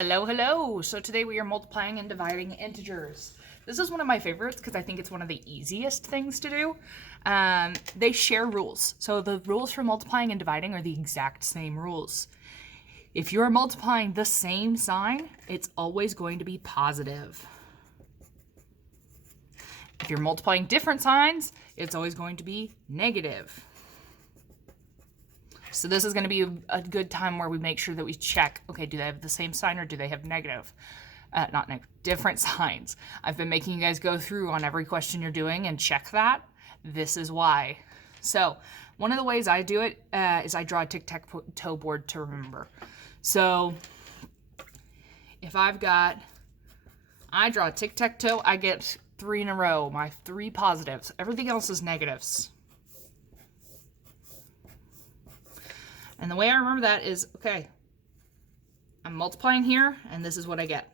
Hello, hello. So today we are multiplying and dividing integers. This is one of my favorites because I think it's one of the easiest things to do. They share rules. So the rules for multiplying and dividing are the exact same rules. If you're multiplying the same sign, it's always going to be positive. If you're multiplying different signs, it's always going to be negative. So this is going to be a good time where we make sure that we check, okay, do they have the same sign or do they have negative? Different signs. I've been making you guys go through on every question you're doing and check that. This is why. So one of the ways I do it is I draw a tic-tac-toe board to remember. So if I draw a tic-tac-toe, I get 3 in a row, my 3 positives. Everything else is negatives. And the way I remember that is, okay, I'm multiplying here, and this is what I get.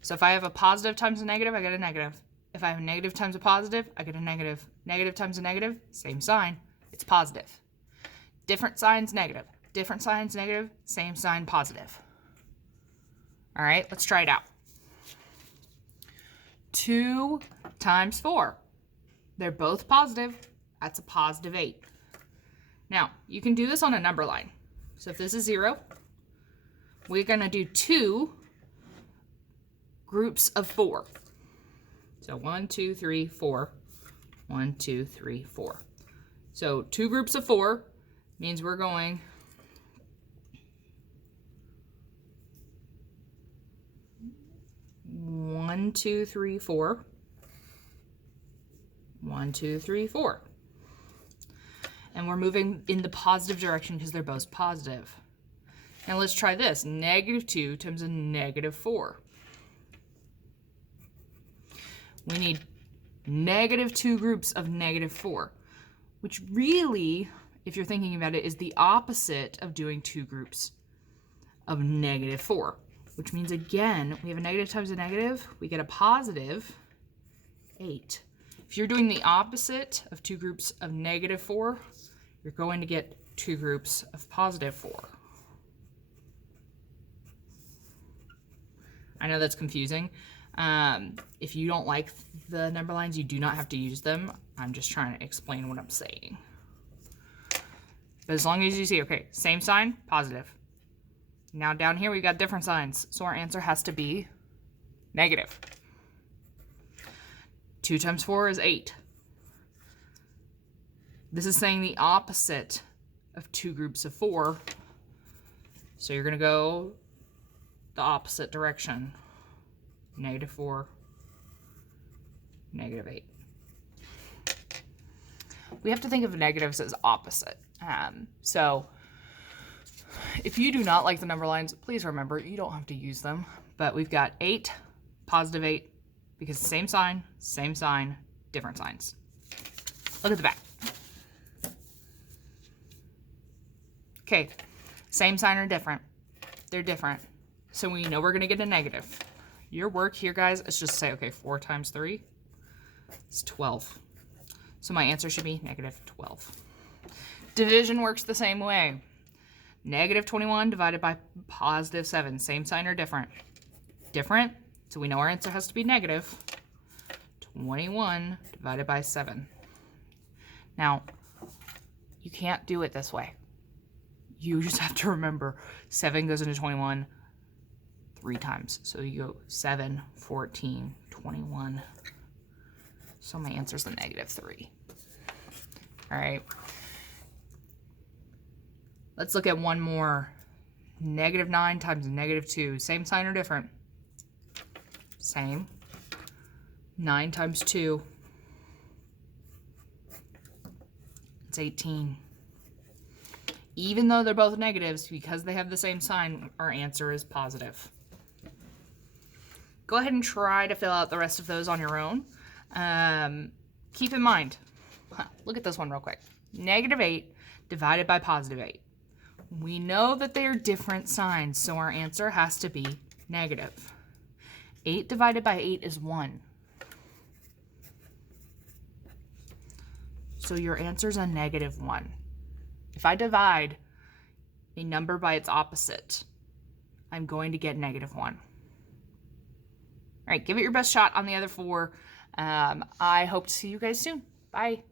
So if I have a positive times a negative, I get a negative. If I have a negative times a positive, I get a negative. Negative times a negative, same sign, it's positive. Different signs, negative. Different signs, negative, same sign, positive. All right, let's try it out. 2 times 4. They're both positive. That's a positive 8. Now, you can do this on a number line. So if this is 0, we're going to do 2 groups of 4. So 1, 2, 3, 4. 1, 2, 3, 4. So 2 groups of 4 means we're going 1, 2, 3, 4. 1, 2, 3, 4. And we're moving in the positive direction because they're both positive. Now let's try this. Negative 2 times a negative 4. We need negative 2 groups of negative 4, which really, if you're thinking about it, is the opposite of doing 2 groups of negative 4, which means, again, we have a negative times a negative, we get a positive 8. If you're doing the opposite of 2 groups of negative 4, you're going to get 2 groups of positive 4. I know that's confusing. If you don't like the number lines, you do not have to use them. I'm just trying to explain what I'm saying. But as long as you see, okay, same sign, positive. Now down here we got different signs, so our answer has to be negative. 2 times 4 is 8. This is saying the opposite of 2 groups of 4. So you're going to go the opposite direction. Negative 4, negative 8. We have to think of negatives as opposite. So if you do not like the number lines, please remember you don't have to use them. But we've got 8, positive 8, because same sign, different signs. Look at the back. Okay, same sign or different. They're different. So we know we're going to get a negative. Your work here, guys, is just say, okay, 4 times 3 is 12. So my answer should be negative 12. Division works the same way. Negative 21 divided by positive 7. Same sign or different? Different. So we know our answer has to be negative 21 divided by 7. Now, you can't do it this way. You just have to remember 7 goes into 21 3 times. So you go 7, 14, 21. So my answer is the negative 3. All right. Let's look at one more. Negative 9 times negative 2. Same sign or different? Same. 9 times 2. It's 18. Even though they're both negatives, because they have the same sign, our answer is positive. Go ahead and try to fill out the rest of those on your own. Keep in mind, look at this one real quick. Negative 8 divided by positive 8. We know that they are different signs, so our answer has to be negative. 8 divided by 8 is 1. So your answer is a negative 1. If I divide a number by its opposite, I'm going to get -1. All right, give it your best shot on the other 4. I hope to see you guys soon. Bye.